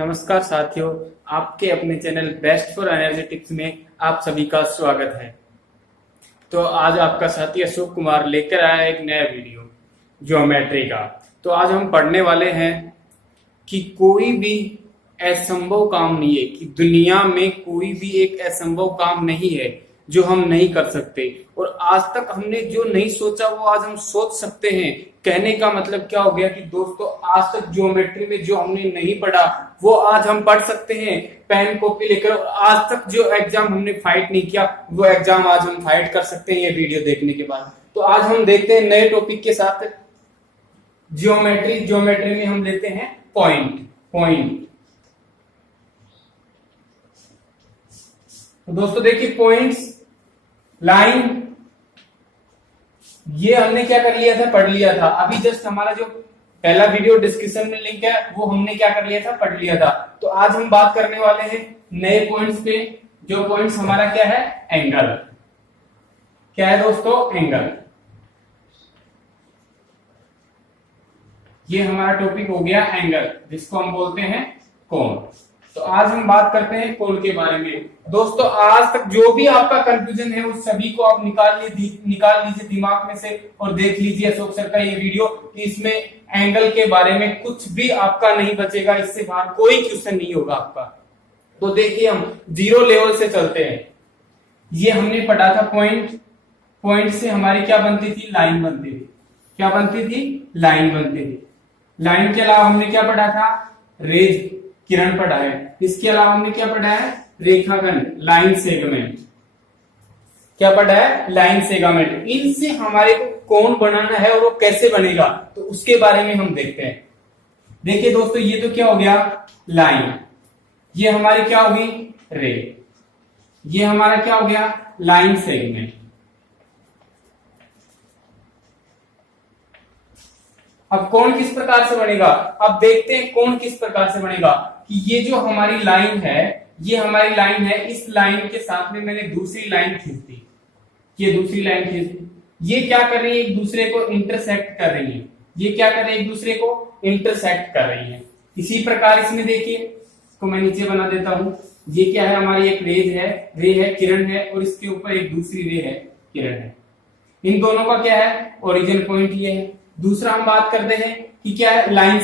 नमस्कार साथियों, आपके अपने channel best for energy tips में आप सभी का स्वागत है। तो आज आपका साथी अशोक कुमार लेकर आया एक नया वीडियो ज्योमेट्री का। तो आज हम पढ़ने वाले हैं कि कोई भी असंभव काम नहीं है, कि दुनिया में कोई भी एक असंभव काम नहीं है जो हम नहीं कर सकते, और आज तक हमने जो नहीं सोचा वो आज हम सोच सकते हैं। कहने का मतलब क्या हो गया कि दोस्तों, आज तक ज्योमेट्री में जो हमने नहीं पढ़ा वो आज हम पढ़ सकते हैं पेन कॉपी लेकर। आज तक जो एग्जाम हमने फाइट नहीं किया वो एग्जाम आज हम फाइट कर सकते हैं ये वीडियो देखने के बाद। तो आज हम देखते हैं नए टॉपिक के साथ ज्योमेट्री में हम लेते हैं पॉइंट। तो दोस्तों देखिए, पॉइंट्स, लाइन, ये हमने क्या कर लिया था, पढ़ लिया था। अभी जस्ट हमारा जो पहला वीडियो डिस्क्रिप्शन में लिंक है वो हमने क्या कर लिया था, पढ़ लिया था। तो आज हम बात करने वाले हैं नए पॉइंट्स पे। जो पॉइंट्स हमारा क्या है, एंगल। क्या है दोस्तों, एंगल। ये हमारा टॉपिक हो गया एंगल, जिसको हम बोलते हैं कोण। तो आज हम बात करते हैं कोण के बारे में। दोस्तों, आज तक जो भी आपका कंफ्यूजन है उस सभी को आप निकाल लीजिए दिमाग में से और देख लीजिए अशोक सर का ये वीडियो, कि इसमें एंगल के बारे में कुछ भी आपका नहीं बचेगा। इससे बाहर कोई क्वेश्चन नहीं होगा आपका। तो देखिए, हम जीरो लेवल से चलते हैं। ये हमने पढ़ा था पॉइंट से हमारी क्या बनती थी, लाइन बनती थी। क्या बनती थी, लाइन बनती थी। लाइन के अलावा हमने क्या पढ़ा था, रेज, किरण पढ़ा है। इसके अलावा हमने क्या पढ़ा है, रेखाखंड, लाइन सेगमेंट। क्या पढ़ा है, लाइन सेगमेंट। इनसे हमारे को कोण बनाना है और वो कैसे बनेगा तो उसके बारे में हम देखते हैं। देखिए दोस्तों, ये तो क्या हो गया, लाइन। ये हमारी क्या होगी, रे। ये हमारा क्या हो गया, लाइन सेगमेंट। अब कोण किस प्रकार से बनेगा, अब देखते हैं कोण किस प्रकार से बनेगा। कि ये जो हमारी लाइन है, ये हमारी लाइन है, इस लाइन के साथ में मैंने दूसरी लाइन खींच दी। ये दूसरी लाइन खींच दी। ये क्या कर रही है, एक दूसरे को इंटरसेक्ट कर रही है। ये क्या कर रही है, एक दूसरे को इंटरसेक्ट कर रही है। इसी प्रकार इसमें देखिए, इसको मैं नीचे बना देता हूं। ये क्या है, हमारी एक रे है, किरण है, और इसके ऊपर एक दूसरी रे है, किरण है। इन दोनों का क्या है, ओरिजिन पॉइंट ये है। दूसरा हम बात करते हैं कि क्या है, लाइन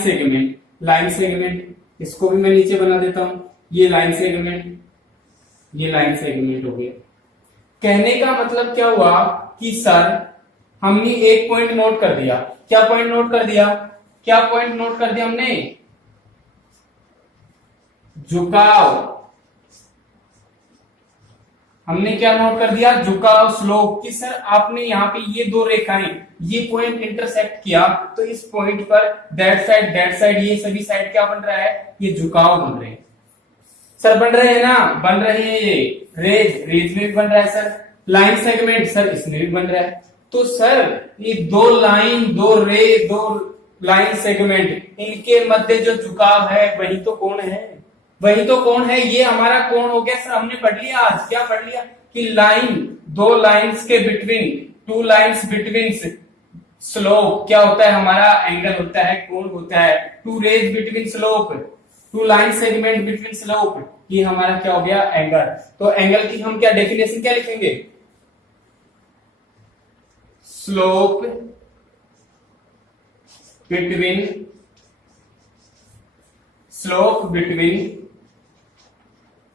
सेगमेंट। इसको भी मैं नीचे बना देता हूं। ये लाइन सेगमेंट हो गया। कहने का मतलब क्या हुआ कि सर, हमने एक पॉइंट नोट कर दिया। क्या पॉइंट नोट कर दिया हमने, झुकाव। हमने क्या नोट कर दिया, झुकाव, स्लोप। कि सर आपने यहाँ पे ये दो रेखाएं, ये पॉइंट इंटरसेक्ट किया, तो इस पॉइंट पर दैट साइड, ये सभी साइड क्या बन रहा है, ये झुकाव बन रहे हैं। सर बन रहे हैं ना, बन रहे हैं। ये रेज में भी बन रहा है सर। लाइन सेगमेंट, सर इसमें भी बन रहा है। तो सर ये दो लाइन, दो रे, दो लाइन सेगमेंट, इनके मध्य जो झुकाव है वही तो कोण है। ये हमारा कोण हो गया। सर हमने पढ़ लिया आज, क्या पढ़ लिया कि लाइन, दो लाइंस के between, two lines between slope क्या होता है, हमारा एंगल होता है, कोण होता है। Two rays between slope, two line segment between slope, ये हमारा क्या हो गया, एंगल। तो एंगल की हम क्या डेफिनेशन क्या लिखेंगे, slope between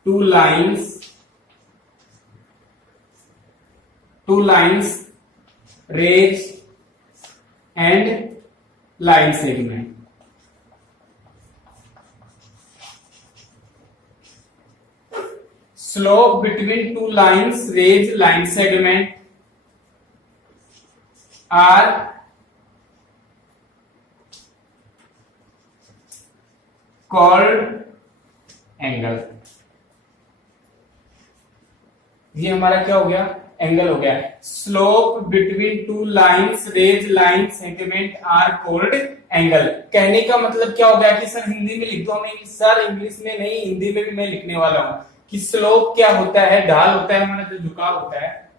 two lines rays and line segment. Slope between two lines rays line segment are called angle. ये हमारा क्या हो गया, एंगल हो गया। Slope between two lines rays line segment are called angle. कहने का मतलब क्या हो गया कि सर हिंदी में लिख दो हमें। सर इंग्लिश में नहीं, हिंदी में भी मैं लिखने वाला हूं कि स्लोप क्या होता है, ढाल होता है हमारा, जो झुकाव होता है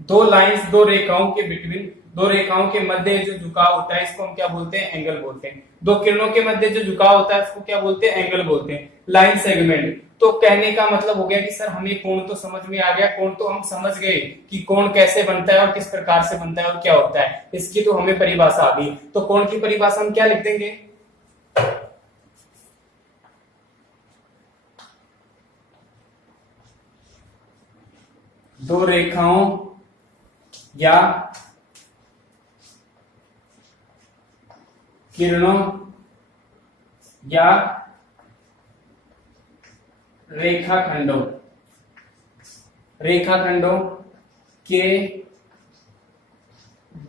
दो लाइंस, दो रेखाओं के बिटवीन, दो रेखाओं के मध्य जो झुकाव होता है इसको हम क्या बोलते हैं, एंगल बोलते हैं। दो किरणों के मध्य जो झुकाव होता है इसको क्या बोलते हैं, एंगल बोलते हैं। लाइन सेगमेंट, तो कहने का मतलब हो गया कि सर हमें कोण तो समझ में आ गया, कोण तो हम समझ गए कि कोण कैसे बनता है और किस प्रकार से बनता है और क्या होता है, इसकी तो हमें परिभाषा आ गई। तो कोण की परिभाषा हम क्या लिख देंगे, दो रेखाओं या किरणों या रेखाखंडों के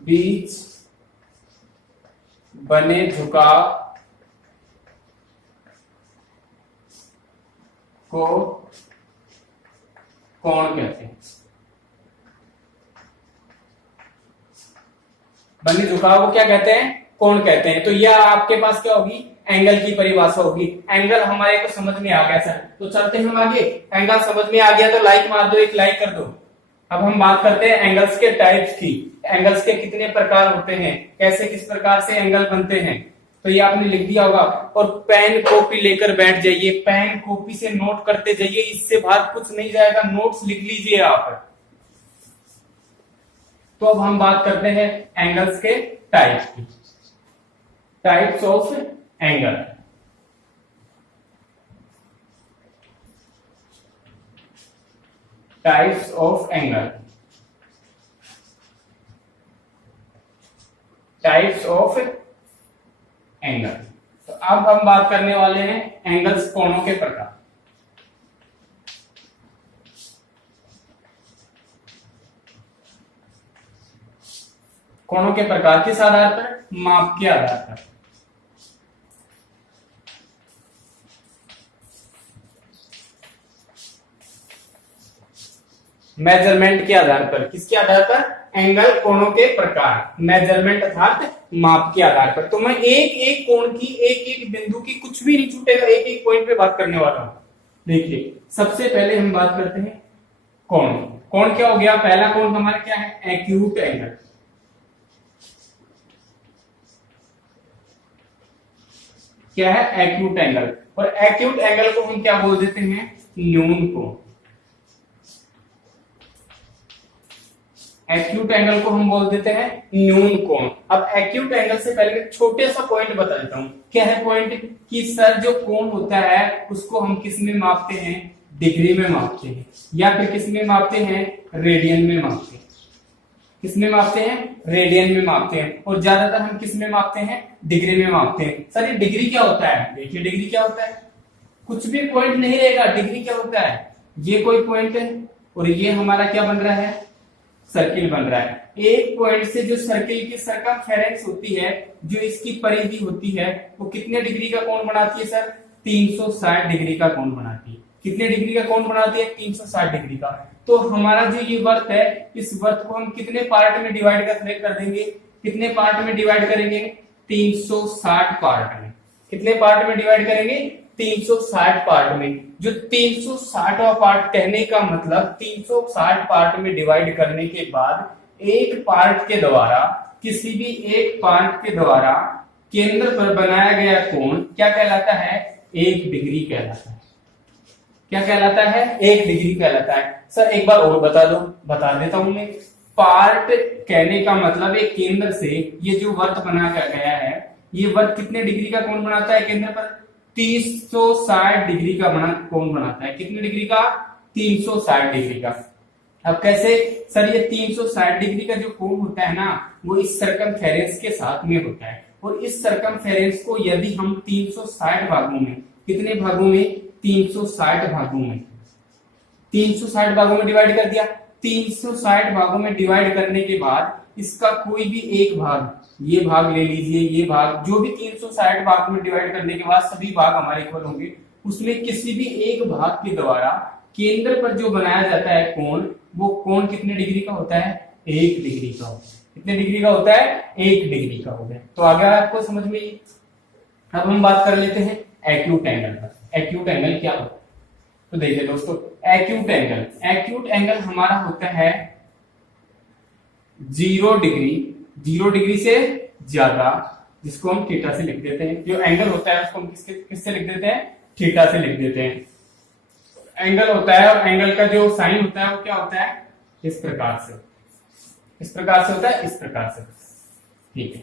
बीच बने झुकाव को कोण कहते हैं। बने झुकाव को क्या कहते हैं, कोण कहते हैं। तो यह आपके पास क्या होगी, एंगल की परिभाषा होगी। एंगल हमारे को समझ में आ गया सर, तो चलते हैं हम आगे। एंगल समझ में आ गया तो लाइक मार दो, एक लाइक कर दो। अब हम बात करते हैं एंगल्स के टाइप्स की। एंगल्स के कितने प्रकार होते हैं, कैसे किस प्रकार से एंगल बनते हैं, तो ये आपने लिख दिया होगा। और पेन कॉपी लेकर बैठ जाइए, पेन कॉपी से नोट करते जाइए, इससे बाहर कुछ नहीं जाएगा, नोट्स लिख लीजिए आप। तो अब हम बात करते हैं एंगल्स के टाइप्स की, types of angle. Types of angle, types of angle. तो अब हम बात करने वाले हैं एंगल्स, कोणों के प्रकार। कोणों के प्रकार किस आधार पर, माप के आधार पर। मेजरमेंट के आधार पर, किसके आधार पर, एंगल कोणों के प्रकार, मेजरमेंट अर्थात माप के आधार पर। तो मैं एक एक कोण की, एक एक बिंदु की, कुछ भी नहीं छूटेगा, एक एक पॉइंट पे बात करने वाला हूं। देखिए सबसे पहले हम बात करते हैं कोण। कोण क्या हो गया, पहला कोण हमारा क्या है, एक्यूट एंगल। क्या है, एक्यूट एंगल। और एक्यूट एंगल को हम क्या बोल देते हैं, न्यून कोण। एक्यूट एंगल को हम बोल देते हैं न्यून कोण। अब एक्यूट एंगल से पहले एक छोटे सा पॉइंट बता देता हूं। क्या है पॉइंट, कि सर जो कोण होता है उसको हम किस में मापते हैं, डिग्री में मापते हैं, या फिर किस में मापते हैं, रेडियन में मापते हैं। किस में मापते हैं, रेडियन में मापते हैं। और ज्यादातर हम किस में मापते हैं, डिग्री में मापते हैं। सर ये डिग्री क्या होता है, देखिए डिग्री क्या होता है, कुछ भी पॉइंट नहीं रहेगा। डिग्री क्या होता है, ये कोई पॉइंट है और ये हमारा क्या बन रहा है, सर्किल बन रहा है। एक पॉइंट से जो सर्किल की सरकमफेरेंस होती है, जो इसकी परिधि होती है, वो कितने डिग्री का कोण बनाती है सर, 360 डिग्री का कोण बनाती है। कितने डिग्री का कोण बनाती है, 360 डिग्री का। तो हमारा जो ये वर्त है, इस वर्त को हम कितने पार्ट में डिवाइड कर देंगे, कितने पार्ट में डिवाइड करेंगे, 360 पार्ट में। कितने पार्ट में डिवाइड करेंगे, 360 पार्ट में। जो 360वां पार्ट, कहने का मतलब 360 पार्ट में डिवाइड करने के बाद एक पार्ट के द्वारा, किसी भी एक पार्ट के द्वारा केंद्र पर बनाया गया कोण क्या कहलाता है, 1 डिग्री कहलाता है। क्या कहलाता है, 1 डिग्री कहलाता है। सर एक बार और बता देता हूं मैं। पार्ट कहने का मतलब एक केंद्र से ये जो वर्त बनाया गया है, ये वर्त कितने डिग्री का कोण बनाता है, केंद्र पर 360 डिग्री का कोण बनाता है। कितने डिग्री का, 360 डिग्री का। अब कैसे सर, ये 360 डिग्री का जो कोण होता है ना, वो इस सरकमफेरेंस के साथ में होता है। और इस सरकमफेरेंस को यदि हम 360 भागों में, कितने भागों में, 360 भागों में, 360 भागों में डिवाइड कर दिया। 360 भागों में डिवाइड करने के बाद इसका कोई भी एक भाग, ये भाग ले लीजिए, ये भाग, जो भी 360 भाग में डिवाइड करने के बाद सभी भाग हमारे इक्वल होंगे, उसमें किसी भी एक भाग के द्वारा केंद्र पर जो बनाया जाता है कोण, वो कोण कितने डिग्री का होता है, 1 डिग्री का होता है। कितने डिग्री का होता है, 1 डिग्री का होता है। तो आगे आपको समझ में। अब हम बात कर लेते हैं एक्यूट एंगल पर। एक्यूट एंगल क्या होता है, तो देखिए दोस्तों, एक्यूट एंगल हमारा होता है 0 डिग्री 0 डिग्री से ज्यादा, जिसको हम थीटा से लिख देते हैं। जो एंगल होता है उसको हम किससे लिख देते हैं? थीटा से लिख देते हैं। एंगल होता है और एंगल का जो साइन होता है वो क्या होता है? इस प्रकार से, इस प्रकार से होता है, इस प्रकार से। ठीक है,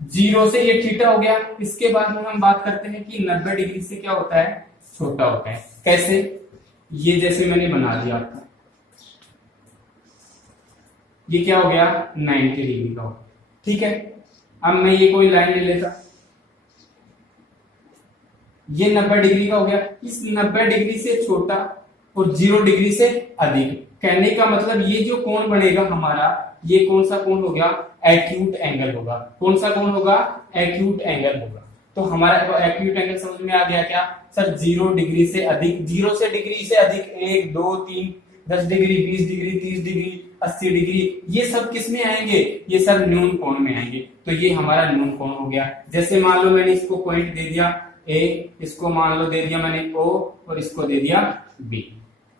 0 से ये थीटा हो गया। इसके बाद में हम बात करते हैं कि 90 डिग्री से क्या होता है? छोटा होता है। कैसे? ये जैसे मैंने बना दिया आपको, ये क्या हो गया? 90 डिग्री का होगा। ठीक है, अब मैं ये कोई लाइन ले लेता, ये 90 डिग्री का हो गया। इस 90 डिग्री से छोटा और 0 डिग्री से अधिक, कहने का मतलब ये जो कोण बनेगा हमारा, ये कौन सा कोण हो गया? एक्यूट एंगल होगा। कौन सा कोण होगा? एक्यूट एंगल होगा। तो हमारा एक्यूट एंगल समझ में आ गया क्या सर? 0 डिग्री से अधिक, 0 से डिग्री से अधिक 1 2 3 10 डिग्री 20 डिग्री 30 डिग्री 80 डिग्री, ये सब किस में आएंगे? ये सब न्यून कोण में आएंगे। तो ये हमारा न्यून कोण हो गया। जैसे मान लो मैंने इसको पॉइंट दे दिया ए, इसको मान लो दे दिया मैंने ओ, और इसको दे दिया बी।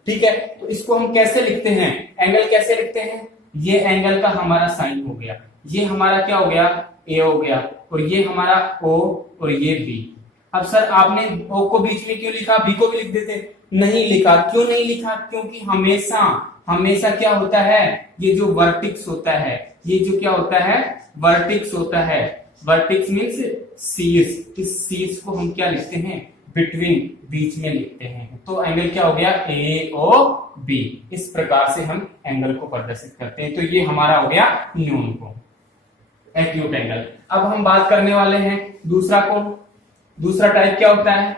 ठीक है, तो इसको हम कैसे लिखते हैं? एंगल कैसे लिखते हैं? ये एंगल का हमारा साइन हो गया, ये हमारा क्या हो गया? ए हो गया, और ये हमारा ओ, और ये बी। अब सर आपने ओ को बीच में क्यों लिखा? बी को भी लिख देते। नहीं लिखा। क्यों नहीं लिखा? क्योंकि हमेशा हमेशा क्या होता है? ये जो वर्टिक्स होता है, ये जो क्या होता है? वर्टिक्स होता है। वर्टिक्स मीन्स शीर्ष। इस शीर्ष को हम क्या लिखते हैं? बिटवीन, बीच में लिखते हैं। तो एंगल क्या हो गया? ए ओ बी। इस प्रकार से हम एंगल को प्रदर्शित करते हैं। तो ये हमारा हो गया न्यून कोण, एक्यूट एंगल। अब हम बात करने वाले हैं दूसरा कोण। दूसरा टाइप क्या होता है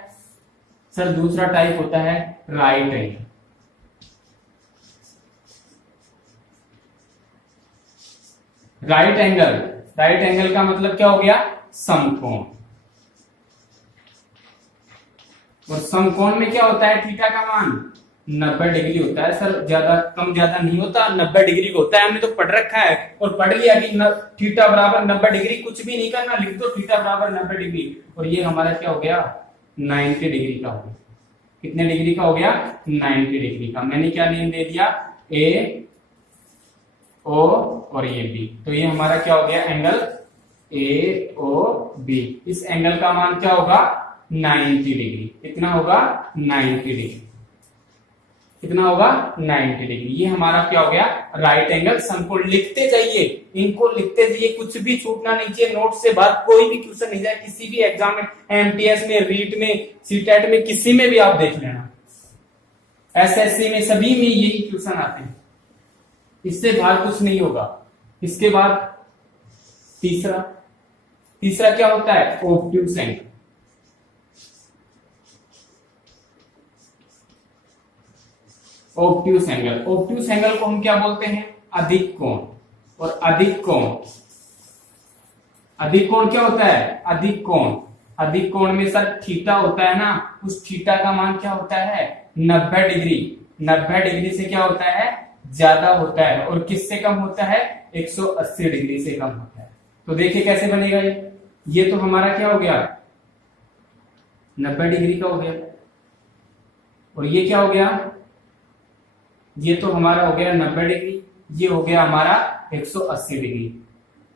सर? दूसरा टाइप होता है right angle. Right angle, right angle का मतलब क्या हो गया? समकोण। और समकोण में क्या होता है? थीटा का मान 90 डिग्री होता है। सर ज्यादा कम ज्यादा नहीं होता, 90 डिग्री का होता है। हमने तो पढ़ रखा है और पढ़ लिया कि थीटा बराबर 90 डिग्री। कुछ भी नहीं करना, लिख दो थीटा बराबर 90 डिग्री। और ये हमारा क्या हो गया? 90 डिग्री का हो गया। कितने डिग्री का हो गया? 90 डिग्री का। मैंने क्या नेम दे दिया? ए ओ और ये बी। तो ये हमारा क्या हो गया? Angle A O B. इस एंगल का मान क्या होगा? 90 डिग्री। कितना होगा? 90 डिग्री। कितना होगा? 90 डिग्री। ये हमारा क्या हो गया? राइट एंगल समकोण। लिखते जाइए, इनको लिखते जाइए, कुछ भी छूटना नहीं चाहिए। नोट से बात कोई भी क्वेश्चन नहीं जाए, किसी भी एग्जाम में, एमटीएस में, रीट में, सीटेट में, किसी में भी आप देख लेना, एसएससी में, सभी में यही क्वेश्चन आते हैं। इससे बाहर कुछ नहीं होगा। इसके बाद तीसरा, तीसरा क्या होता है? Obtuse angle. Obtuse angle, obtuse angle को हम क्या बोलते हैं? अधिक कोण। और अधिक कोण, अधिक कोण क्या होता है? अधिक कोण, अधिक कोण में सर थीटा होता है ना, उस थीटा का मान क्या होता है? 90 डिग्री। 90 डिग्री से क्या होता है? ज्यादा होता है। और किससे कम होता है? 180 डिग्री से कम होता है। तो देखिए कैसे बनेगा ये तो हमारा क्या हो गया? 90 डिग्री का हो गया। और ये क्या हो गया? ये तो हमारा हो गया 90 डिग्री, ये हो गया हमारा 180 डिग्री।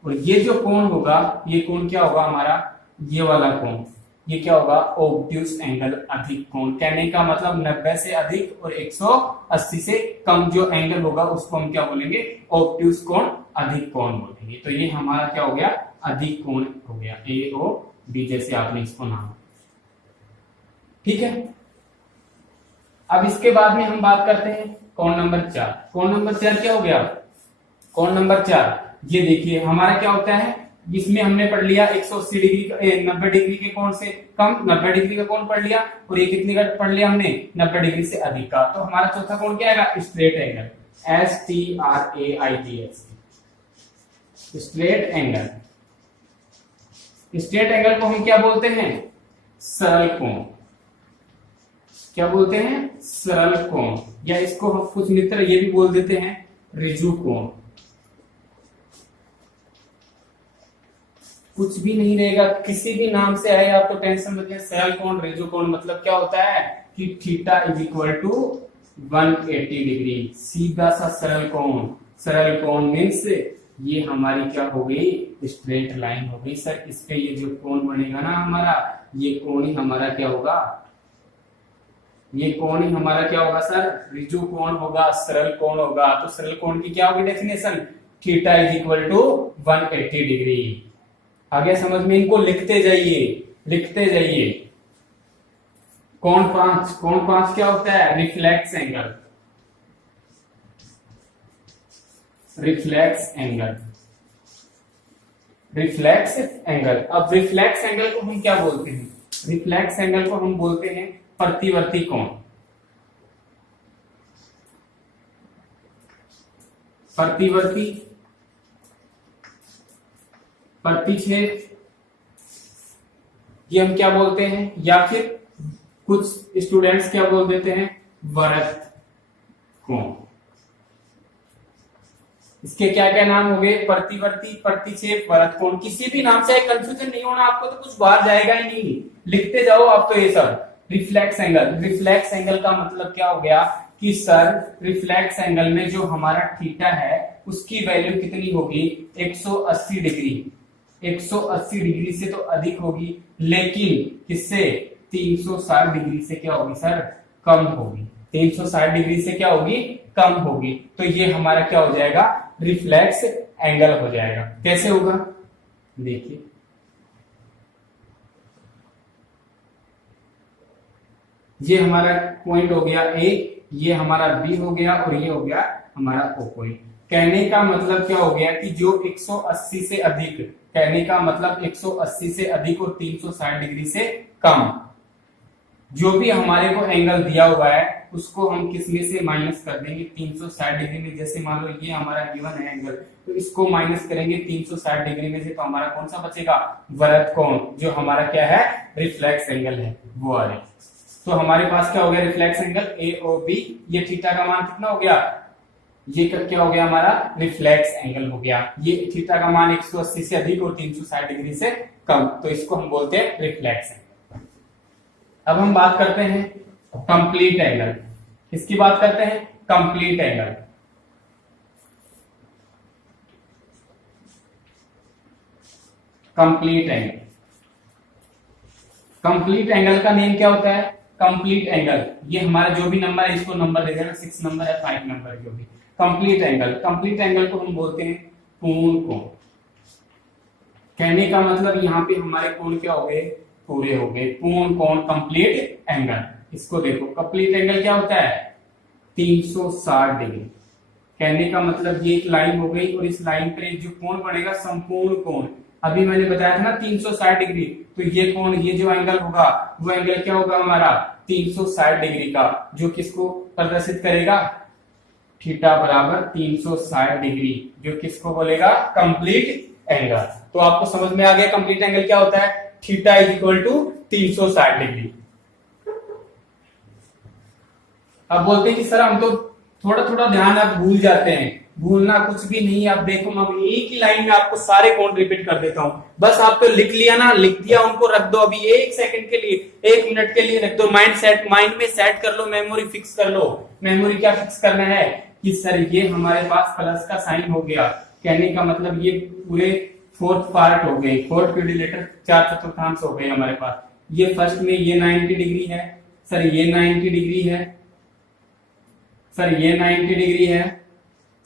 और ये जो कोण होगा, ये कोण क्या होगा हमारा? ये वाला कोण, ये क्या होगा? ऑब्ट्यूस एंगल, अधिक कोण। कहने का मतलब 90 से अधिक और 180 से कम जो एंगल होगा उसको हम क्या बोलेंगे? ऑब्ट्यूस कोण, अधिक कोण बोलेंगे। तो ये हमारा क्या हो गया? अधिक कोण हो गया, ए ओ बी, जैसे आपने इसको नाम। ठीक है, अब इसके बाद में हम बात करते हैं कोण नंबर 4। कोण नंबर 4 क्या हो गया? कोण नंबर 4 ये देखिए हमारा क्या होता है? इसमें हमने पढ़ लिया 180 डिग्री का, 90 डिग्री के कोण से कम, 90 डिग्री का कोण पढ़ लिया। और ये कितने का पढ़ लिया हमने? 90 डिग्री से अधिक का। तो हमारा चौथा कोण क्या आएगा? Straight angle, STRAIT, straight angle. Straight angle को हम क्या बोलते हैं? सरल कोण। क्या बोलते हैं? सरल कोण। या इसको हम कुछ मित्र ये भी बोल देते हैं ऋजु कोण। कुछ भी नहीं रहेगा, किसी भी नाम से आए आप तो टेंशन मत लीजिए। सरल कोण, ऋजु कोण मतलब क्या होता है कि theta is equal to 180 degree, सीधा सा सरल कोण। सरल कोण मीन्स ये हमारी क्या हो गई, स्ट्रेट लाइन हो गई सर। इस पे ये जो कोण बनेगा ना हमारा, ये कोण ही हमारा क्या होगा, ये कोण ही हमारा क्या होगा सर, ऋजु कोण होगा, सरल कोण होगा। तो सरल कोण की क्या होगी definition, theta is equal to 180 degree. आगे समझ में, इनको लिखते जाइए, लिखते जाइए। कोण 5 क्या होता है, reflex angle, reflex angle, reflex angle. अब रिफ्लेक्स एंगल को हम क्या बोलते हैं, रिफ्लेक्स एंगल को हम बोलते हैं प्रतिवर्ती कोण। प्रतिवर्ती, प्रतिच्छेद, ये हम क्या बोलते हैं, या फिर कुछ स्टूडेंट्स क्या बोल देते हैं, वृत्त कोण। इसके क्या क्या नाम हो गए, प्रतिवर्ती, प्रतिच्छेद, वृत्त कोण। किसी भी नाम से कंफ्यूजन नहीं होना आपको, तो कुछ बाहर जाएगा ही नहीं, लिखते जाओ आप तो ये सब। रिफ्लेक्स एंगल, रिफ्लेक्स एंगल का मतलब क्या हो गया कि सर रिफ्लेक्स एंगल में जो हमारा थीटा है उसकी वैल्यू कितनी होगी, 180 डिग्री। 180 डिग्री से तो अधिक होगी, लेकिन किससे, 360 डिग्री से क्या होगी सर, कम होगी। 360 डिग्री से क्या होगी, कम होगी। तो ये हमारा क्या हो जाएगा, रिफ्लेक्स एंगल हो जाएगा। कैसे होगा, देखिए ये हमारा पॉइंट हो गया ए, ये हमारा बी हो गया, और ये हो गया हमारा ओ पॉइंट। कहने का मतलब क्या हो गया कि जो 180 से अधिक, कहने का मतलब 180 से अधिक और 360 डिग्री से कम, जो भी हमारे को एंगल दिया हुआ है उसको हम किस में से माइनस कर देंगे, 360 डिग्री में। जैसे मान लो ये हमारा गिवन है एंगल, तो इसको माइनस करेंगे 360 डिग्री में से, तो हमारा कौन सा बचेगा, वृत्त कोण, जो हमारा क्या है, रिफ्लेक्स एंगल है वो आ रहे। तो हमारे पास क्या हो गया, reflex angle A O B. ये थीटा का मान कितना हो गया, ये क्या हो गया हमारा, रिफ्लेक्स एंगल हो गया। ये थीटा का मान 180 से अधिक और 360 डिग्री से कम, तो इसको हम बोलते हैं रिफ्लेक्स एंगल। अब हम बात करते हैं कंप्लीट एंगल। किसकी बात करते हैं, complete angle. Complete angle, complete angle का नेम क्या होता है, कंप्लीट एंगल। ये हमारा जो भी नंबर है इसको नंबर दे देना, 6 नंबर है 5 नंबर जो भी। कंप्लीट एंगल, कंप्लीट एंगल को हम बोलते हैं पूर्ण कोण। कहने का मतलब यहाँ पे हमारे कोण क्या हो गए, पूरे हो गए। पूर्ण कोण, कंप्लीट एंगल। इसको देखो, कंप्लीट एंगल क्या होता है, 360 डिग्री। कहने का मतलब ये एक लाइन हो गई, और इस लाइन पर एक जो कोण बनेगा संपूर्ण कोण। अभी मैंने बताया था ना 360 डिग्री, तो ये कोण, ये जो एंगल होगा वो एंगल क्या होगा हमारा, 360 डिग्री का, जो किसको प्रदर्शित करेगा, थीटा बराबर 360 डिग्री, जो किसको बोलेगा, कंप्लीट एंगल। तो आपको समझ में आ गया कंप्लीट एंगल क्या होता है, theta is equal to 360 degree. अब बोलते हैं कि सर हम तो थोड़ा थोड़ा ध्यान आप भूल जाते हैं। भूलना कुछ भी नहीं। आप देखो, मैं एक ही लाइन में आपको सारे कोण रिपीट कर देता हूं, बस आप तो लिख लिया ना, लिख दिया, उनको रख दो अभी 1 सेकंड के लिए, 1 मिनट के लिए रख दो। माइंड में सेट कर लो, मेमोरी फिक्स कर लो। मेमोरी क्या फिक्स करना है कि सर ये हमारे पास प्लस का साइन हो गया, कहने का मतलब ये पूरे फोर्थ पार्ट हो गए, फोर्थ क्वाड्रिलेटरल 4/4 हो गए हमारे पास। ये फर्स्ट में ये 90 डिग्री है, सर ये 90 डिग्री है, सर ये 90 डिग्री है,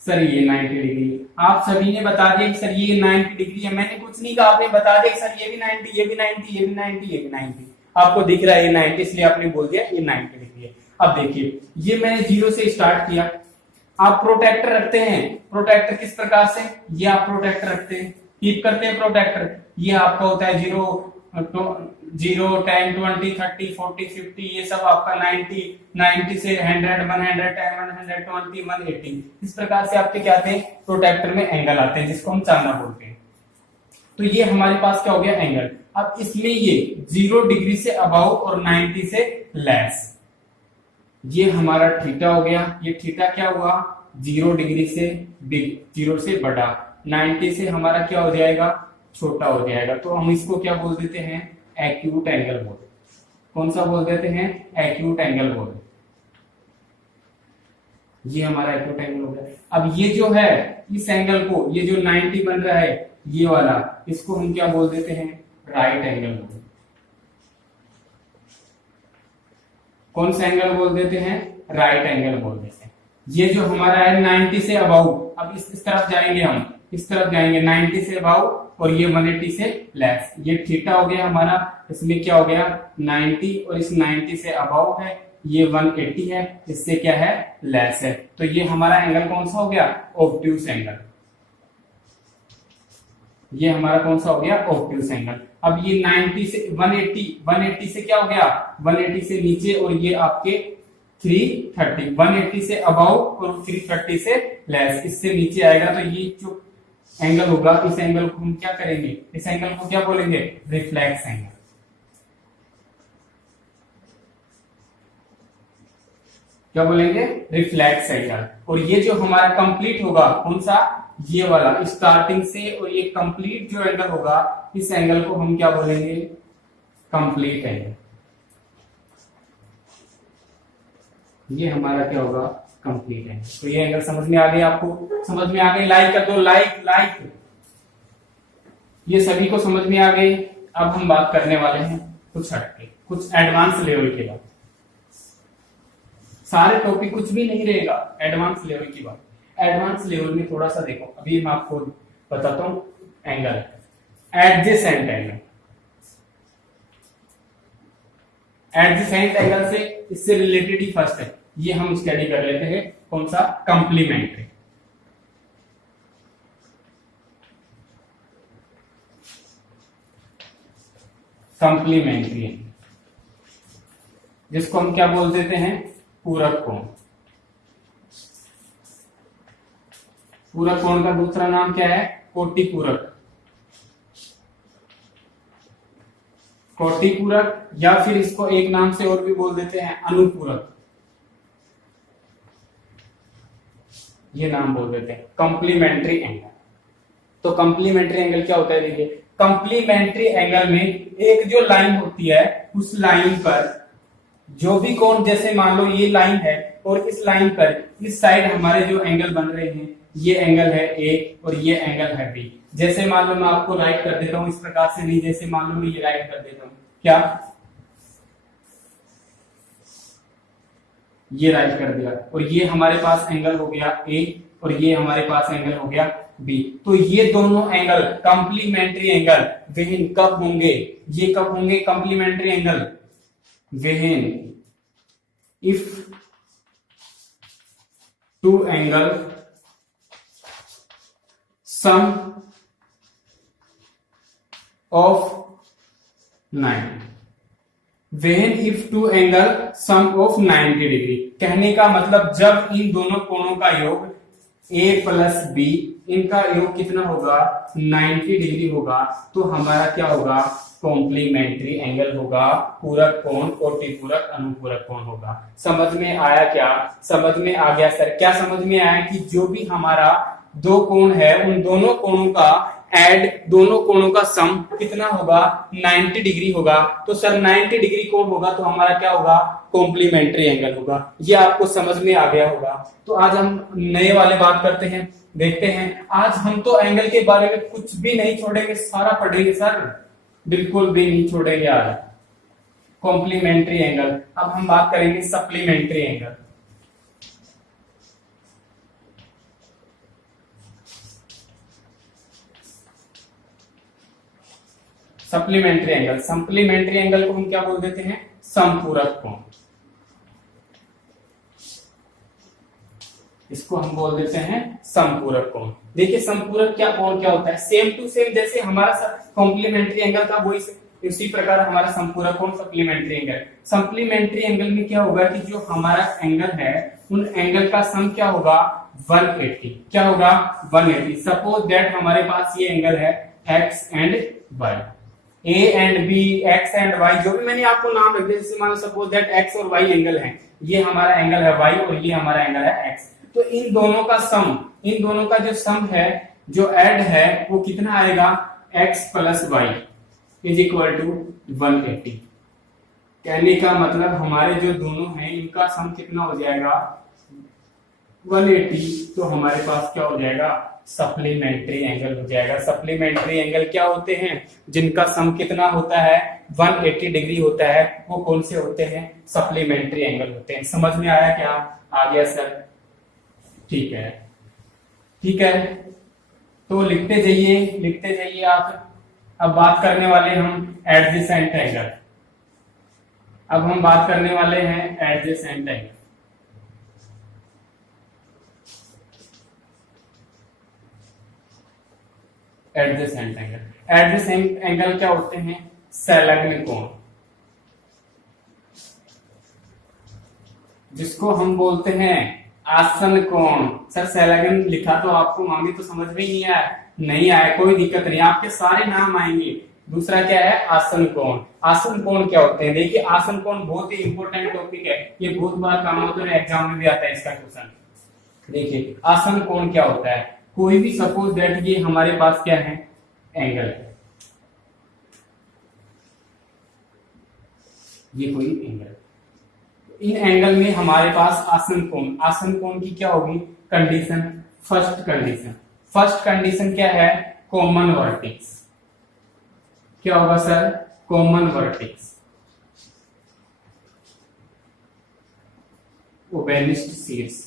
सर ये 90 डिग्री। आप सभी ने बता दिया कि सर ये 90 डिग्री है, मैंने कुछ नहीं कहा, आपने बता दिया कि सर ये भी 90, ये भी 90, ये भी 90, ये भी 90। आपको दिख रहा है ये 90, इसलिए आपने बोल दिया ये 90 डिग्री है। अब देखिए, ये मैंने 0 से स्टार्ट किया। आप प्रोटेक्टर रखते हैं, प्रोटेक्टर किस प्रकार से, ये आप प्रोटेक्टर रखते हैं, कीप करते हैं प्रोटेक्टर। ये आपका होता है 0, 10, 20, 30, 40, 50, ये सब आपका 90 से 100, 110, 120, 180, इस प्रकार से आपके क्या आते हैं, प्रोटेक्टर में एंगल आते हैं, जिसको हम चांदा बोलते हैं। तो ये हमारे पास क्या हो गया, एंगल। अब इसमें ये 0 डिग्री से अबाउ और 90 से लेस, ये हमारा थीटा हो गया। ये थीटा क्या हुआ, 0 डिग्री से बिग, 0 से बड़ा, 90 से हमारा क्या हो जाएगा, छोटा हो जाएगा। तो हम इसको क्या बोल देते हैं, एक्यूट एंगल बोल। कौन सा बोल देते हैं, एक्यूट एंगल बोल। ये हमारा एक्यूट एंगल हो गया। अब ये जो है इस एंगल को, ये जो 90 बन रहा है ये वाला, इसको हम क्या बोल देते हैं, राइट एंगल बोल, कौन सा एंगल बोल देते हैं, राइट एंगल बोल देते हैं। ये जो हमारा है 90 से अबाउ, अब इस तरफ जाएंगे, हम इस तरफ जाएंगे 90 से अबाउ और ये 180 से लेस, ये थीटा हो गया हमारा, इसमें क्या हो गया 90 और इस 90 से अबाउ है, ये 180 है, इससे क्या है लेस है, तो ये हमारा एंगल कौन सा हो गया, ऑब्ट्यूस एंगल। ये हमारा कौन सा हो गया, ऑब्ट्यूस एंगल। अब ये 90 से 180 से क्या हो गया, 180 से नीचे और ये आपके 330, 180 से अबाउ और 330 से लेस, इससे नीचे आएगा, तो ये जो एंगल होगा, इस एंगल को हम क्या करेंगे, इस एंगल को क्या बोलेंगे, रिफ्लेक्स एंगल। क्या बोलेंगे, रिफ्लेक्स एंगल। और ये जो हमारा कंप्लीट होगा कौन सा, ये वाला स्टार्टिंग से और ये कंप्लीट जो एंगल होगा, इस एंगल को हम क्या बोलेंगे, कंप्लीट एंगल। ये हमारा क्या होगा, कंप्लीट एंगल। तो ये एंगल समझ में आ गई, आपको समझ में आ गई, लाइक कर दो, लाइक लाइक। ये सभी को समझ में आ गई। अब हम बात करने वाले हैं कुछ हटके, कुछ एडवांस लेवल के बाद, सारे टॉपिक कुछ भी नहीं रहेगा, एडवांस लेवल की बात। एडवांस लेवल में थोड़ा सा देखो, अभी मैं आपको बताता हूं, angle adjacent angle, adjacent angle से इससे रिलेटेड ही फर्स्ट है, ये हम स्टडी कर लेते हैं, कौन सा, कंप्लीमेंट्री। कंप्लीमेंट्री जिसको हम क्या बोल देते हैं, पूरक कोण। पूरक कोण का दूसरा नाम क्या है, कोटि पूरक, कोटि पूरक, या फिर इसको एक नाम से और भी बोल देते हैं, अनुपूरक, ये नाम बोल देते हैं कंप्लीमेंट्री एंगल। तो कंप्लीमेंट्री एंगल क्या होता है, देखिए कंप्लीमेंट्री एंगल में एक जो लाइन होती है, उस लाइन पर जो भी कोण, जैसे मान लो ये लाइन है और इस लाइन पर इस साइड हमारे जो एंगल बन रहे हैं, ये एंगल है ए और ये एंगल है बी। जैसे मान लो मैं आपको राइट कर देता हूं इस प्रकार से, नहीं, जैसे मान लो मैं ये राइट कर देता हूं, क्या ये राइट कर दिया, और ये हमारे पास एंगल हो गया ए और ये हमारे पास एंगल हो गया बी। तो ये दोनों एंगल कंप्लीमेंट्री एंगल वेन कब होंगे, ये कब होंगे complementary angle, when if two angle sum of 90, when if two angle sum of 90 degree. कहने का मतलब जब इन दोनों कोणों का योग a प्लस बी, इनका योग कितना होगा, 90 डिग्री होगा, तो हमारा क्या होगा, कॉम्प्लीमेंट्री एंगल होगा, पूरक कोण, कोटि पूरक, अनुपूरक कोण होगा। समझ में आया क्या, समझ में आ गया सर, क्या समझ में आया कि जो भी हमारा दो कोण है, उन दोनों कोणों का एड, दोनों कोणों का सम कितना होगा, 90 डिग्री होगा। तो सर 90 डिग्री कोण होगा तो हमारा क्या होगा, कॉम्प्लीमेंट्री एंगल होगा। ये आपको समझ में आ गया होगा। तो आज हम नए वाले बात करते हैं, देखते हैं। आज हम तो एंगल के बारे में कुछ भी नहीं छोड़ेंगे, सारा पढ़ेंगे सर, बिल्कुल भी नहीं छोड़ेंगे आज कॉम्प्लीमेंट्री एंगल। अब हम बात करेंगे supplementary angle. Supplementary angle, supplementary angle को हम क्या बोल देते हैं, समपूरक कोण। इसको हम बोल देते हैं समपूरक कोण। देखिए समपूरक क्या कोण क्या होता है, सेम टू सेम जैसे हमारा कॉम्प्लीमेंट्री एंगल था, वही इसी प्रकार हमारा समपूरक कोण सप्लीमेंट्री एंगल। सप्लीमेंट्री एंगल में क्या होगा कि जो हमारा एंगल है, उन एंगल का सम क्या होगा, 180। क्या होगा, 180। सपोज दैट हमारे पास ये एंगल है x and y, A and B, x and y, जो भी मैंने आपको नाम रख दिया, जैसे मान सपोज दैट एक्स और वाई एंगल है, ये हमारा एंगल है वाई और ये हमारा एंगल है एक्स। तो इन दोनों का सम, इन दोनों का जो सम है, जो ऐड है, वो कितना आएगा, x plus y is equal to 180। कहने का मतलब हमारे जो दोनों हैं, इनका सम कितना हो जाएगा, 180 तो हमारे पास क्या हो जाएगा, सप्लीमेंट्री एंगल हो जाएगा। सप्लीमेंट्री एंगल क्या होते हैं, जिनका सम कितना होता है 180 डिग्री होता है, वो कौन से होते हैं, सप्लीमेंट्री एंगल होते हैं। समझ में आया क्या, आ गया सर, ठीक है ठीक है। तो लिखते जाइए आप। अब बात करने वाले हम एडजेसेंट एंगल। अब हम बात करने वाले हैं adjacent angle. Adjacent angle, adjacent angle क्या होते हैं, संलग्न कोण, जिसको हम बोलते हैं आसन कोण। सर संलग्न लिखा तो आपको वहां तो समझ में ही नहीं आया, कोई दिक्कत नहीं, आपके सारे नाम आएंगे। दूसरा क्या है, आसन कोण। आसन कोण क्या होते हैं, देखिए आसन कोण बहुत ही इंपॉर्टेंट टॉपिक है, ये बहुत बार काम होता है, एग्जाम में भी आता है इसका क्वेश्चन। देखिए आसन कोण क्या होता है, कोई भी सपोज दैट ये हमारे पास क्या है, एंगल है, ये कोई एंगल, इन एंगल में हमारे पास आसन कोण की क्या होगी कंडीशन, फर्स्ट कंडीशन क्या है, कॉमन वर्टेक्स। क्या होगा सर, कॉमन वर्टेक्स, ओबेलिस्ट शीर्ष,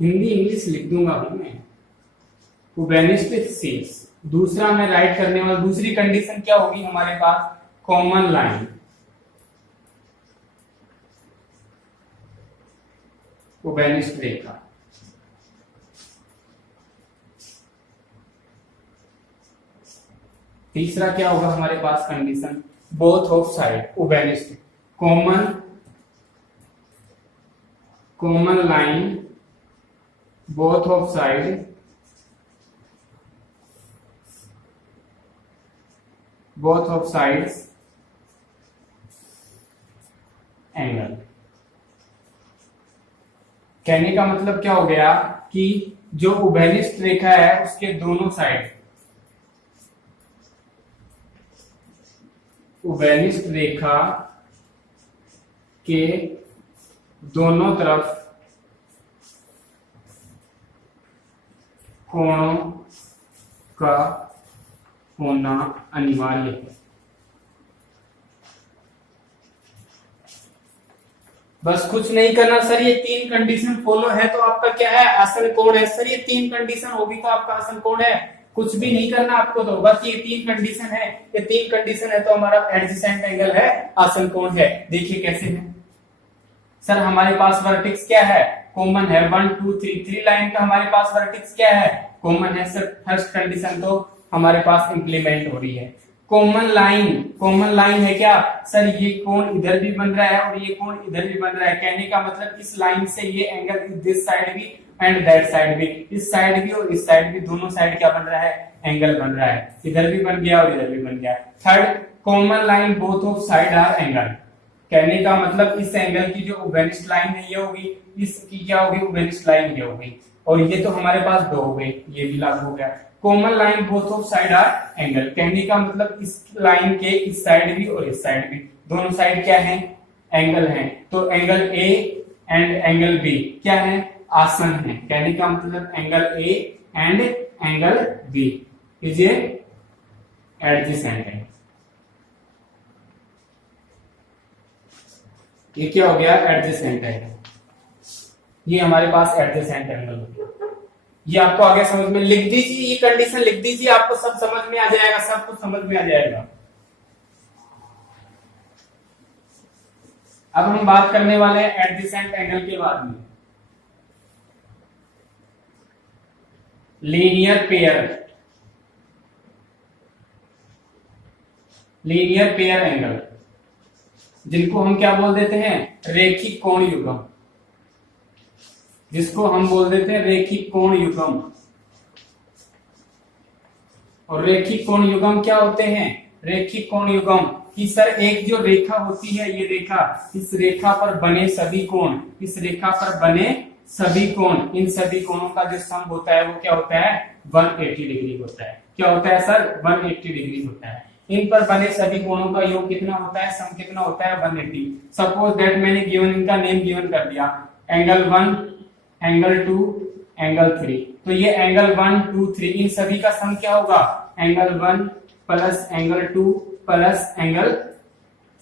हिंदी इंग्लिश लिख दूंगा अभी मैं, ओबेलिस्ट शीर्ष। दूसरा मैं राइट करने वाला, दूसरी कंडीशन क्या होगी हमारे पास, कॉमन लाइन, ओबेलिस्ट रेखा। तीसरा क्या होगा हमारे पास कंडीशन, बोथ ऑफ साइड, ओबेलिस्ट, common line, both of side, both of sides angle. कहने का मतलब क्या हो गया कि जो ओबेलिस्ट रेखा है उसके दोनों साइड, ओबेलिस्ट रेखा के दोनों तरफ कोणों का होना अनिवार्य है। बस कुछ नहीं करना सर, ये तीन कंडीशन फॉलो है तो आपका क्या है, आसन कोण है। सर ये तीन कंडीशन होगी तो आपका आसन कोण है, कुछ भी नहीं करना आपको, तो बस ये तीन कंडीशन है, ये तीन कंडीशन है तो हमारा एडजेसेंट एंगल है, आसन कोण है। देखिए कैसे है सर, हमारे पास वर्टेक्स क्या है, कॉमन है, 1 2 3, 3 लाइन का हमारे पास वर्टेक्स क्या है, कॉमन है। सर फर्स्ट कंडीशन तो हमारे पास इंप्लीमेंट हो रही है। कॉमन लाइन है क्या सर, ये कोण इधर भी बन रहा है और ये कोण इधर भी बन रहा है। कहने का मतलब इस लाइन से ये एंगल दिस साइड भी एंड दैट साइड भी, इस साइड भी और इस साइड भी, दोनों साइड क्या बन रहा है, एंगल बन रहा है, इधर भी बन गया और इधर भी बन गया। Third, common line both of side R angle. कहने का मतलब इस एंगल की जो ओबेलिस्ट लाइन है ये होगी, इसकी क्या होगी, ओबेलिस्ट लाइन ये होगी, और ये तो हमारे पास दो हो गए, ये भी लागू हो गया। Common line both of side R angle, कहने का मतलब इस लाइन के इस साइड भी और इस साइड भी, दोनों साइड क्या है, एंगल है। तो angle A and angle B क्या है, आसन है। कहने का मतलब angle A and angle B is a adjacent angle. ये क्या हो गया, एडजेसेंट एंगल, ये हमारे पास एडजेसेंट एंगल हो गया। ये आपको आगे समझ में, लिख दीजिए, ये कंडीशन लिख दीजिए, आपको सब समझ में आ जाएगा, सब कुछ समझ में आ जाएगा। अब हम बात करने वाले हैं एडजेसेंट एंगल के बाद में, लीनियर पेयर एंगल, जिनको हम क्या बोल देते हैं, रेखिक कोण युग्म, जिसको हम बोल देते हैं रेखिक कोण युग्म। और रेखिक कोण युग्म क्या होते हैं, रेखिक कोण युग्म कि सर एक जो रेखा होती है, ये रेखा, इस रेखा पर बने सभी कोण, इस रेखा पर बने सभी कोण, इन सभी कोणों का जो सम होता है वो क्या होता है, 180 डिग्री होता है। क्या होता है सर, 180 डिग्री होता है। इन पर बने सभी कोणों का योग कितना होता है, सम कितना होता है, 180। सपोज दैट मैंने गिवन, इनका नेम गिवन कर दिया, एंगल 1 एंगल 2, एंगल 3। तो ये एंगल 1 2 3 इन सभी का सम क्या होगा, angle 1 plus angle 2 plus angle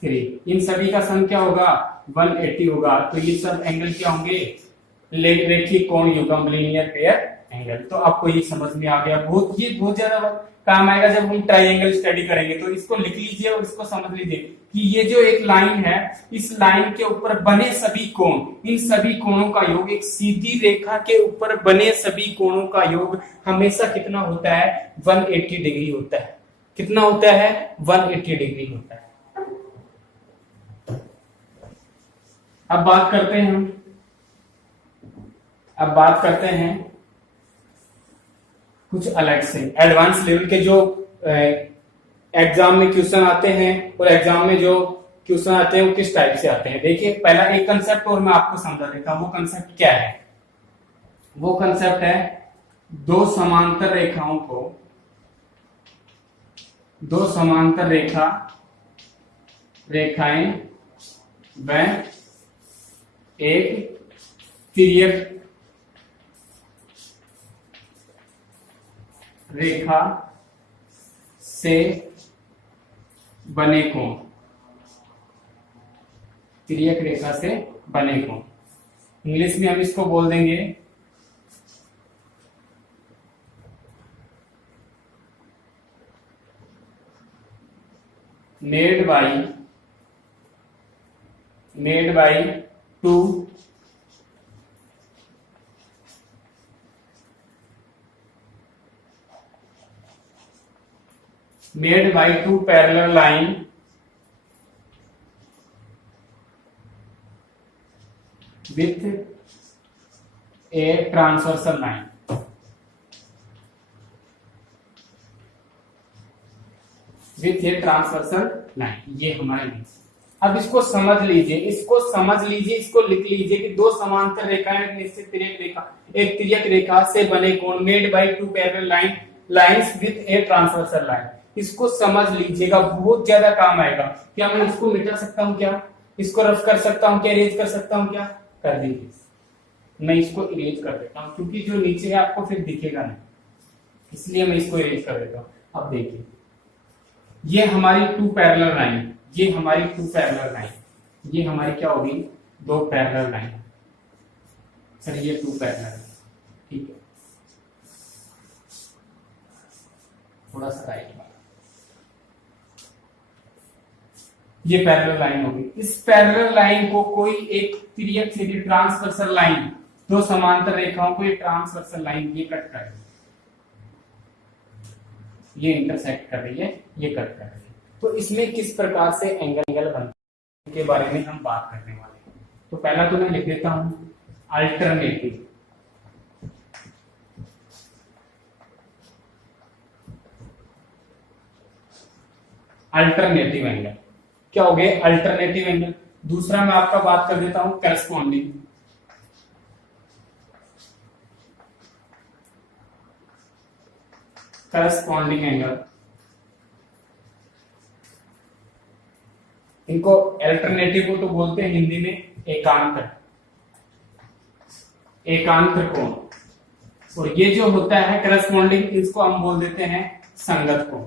3, इन सभी का सम क्या होगा 180 होगा। तो ये सब एंगल क्या होंगे, रेखीय कोण युग्म, लीनियर पेयर एंगल। तो आपको ये समझ में आ गया। बहुत ज्यादा काम आएगा जब हम ट्राइंगल स्टडी करेंगे। तो इसको लिख लीजिए और इसको समझ लीजिए कि ये जो एक लाइन है, इस लाइन के ऊपर बने सभी कोण, इन सभी कोणों का योग, एक सीधी रेखा के ऊपर बने सभी कोणों का योग हमेशा कितना होता है, 180 डिग्री होता है। कितना होता है, 180 डिग्री होता है। अब बात करते हैं कुछ अलग से एडवांस लेवल के जो एग्जाम में क्वेश्चन आते हैं और एग्जाम में जो क्वेश्चन आते हैं वो किस टाइप से आते हैं। देखिए पहला एक कंसेप्ट और मैं आपको समझा देता हूं। वो कंसेप्ट क्या है, वो कंसेप्ट है दो समांतर रेखाएं व एक तिर्यक रेखा से बने कोण, तिर्यक रेखा से बने कोण। इंग्लिश में हम इसको बोल देंगे made by two parallel line with a transversal line। ये हमारे नहीं। अब इसको समझ लीजिए, इसको लिख लीजिए कि दो समांतर रेखाएं निश्चित एक तिर्यक रेखा से बने कोण, made by two parallel lines with a transversal line. इसको समझ लीजिएगा, बहुत ज्यादा काम आएगा। क्या मैं इसको मिटा सकता हूँ, क्या इसको रफ कर सकता हूँ, क्या इरेज कर सकता हूँ, क्या कर दीजिए। मैं इसको इरेज कर देता हूँ क्योंकि जो नीचे है आपको फिर दिखेगा नहीं, इसलिए मैं इसको इरेज कर देता हूँ। अब देखिए ये हमारी टू पैरेलल लाइन, ये हमारी क्या होगी, दो पैरेलल लाइन। सर ये टू पैरेलल, ठीक है, थोड़ा सा राइट वाला, ये पैरेलल लाइन होगी। इस पैरेलल लाइन को कोई एक तिर्यक सीधी ट्रांसवर्सल लाइन, दो समांतर रेखाओं को ये ट्रांसवर्सल लाइन ये कट कर रही है, ये इंटरसेक्ट कर रही है, ये कट कर रही है। तो इसमें किस प्रकार से एंगल बनते के बारे में हम बात करने वाले हैं। तो पहला तो मैं लिख देता हूं अल्टरनेटिव एंगल। क्या हो गए, अल्टरनेटिव एंगल। दूसरा मैं आपका बात कर देता हूं करस्पॉन्डिंग एंगल। इनको अल्टरनेटिव को तो बोलते हैं हिंदी में एकांतर कोण। और ये जो होता है करस्पॉन्डिंग, इसको हम बोल देते हैं संगत कोण।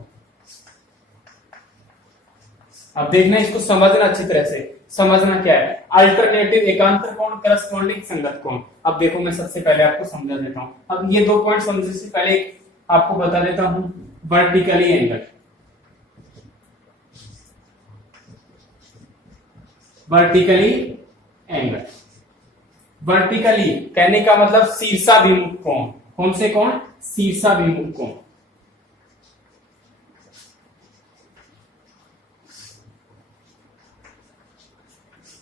अब देखना, इसको समझना अच्छी तरह से, समझना क्या है अल्टरनेटिव एकांतर कोण, करस्पॉन्डिंग संगत कोण। अब देखो मैं सबसे पहले आपको समझा देता हूं। अब ये 2 पॉइंट समझने से पहले आपको बता देता हूं वर्टिकली एंगल। वर्टिकली कहने का मतलब शीर्षाभिमुख कोण। कौन से कोण, शीर्षाभिमुख कोण।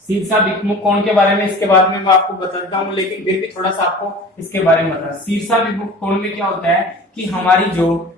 शीर्षाभिमुख कोण के बारे में इसके बाद में मैं आपको बताता हूं, लेकिन फिर भी थोड़ा सा आपको इसके बारे में बता। शीर्षाभिमुख कोण में क्या होता है कि हमारी जो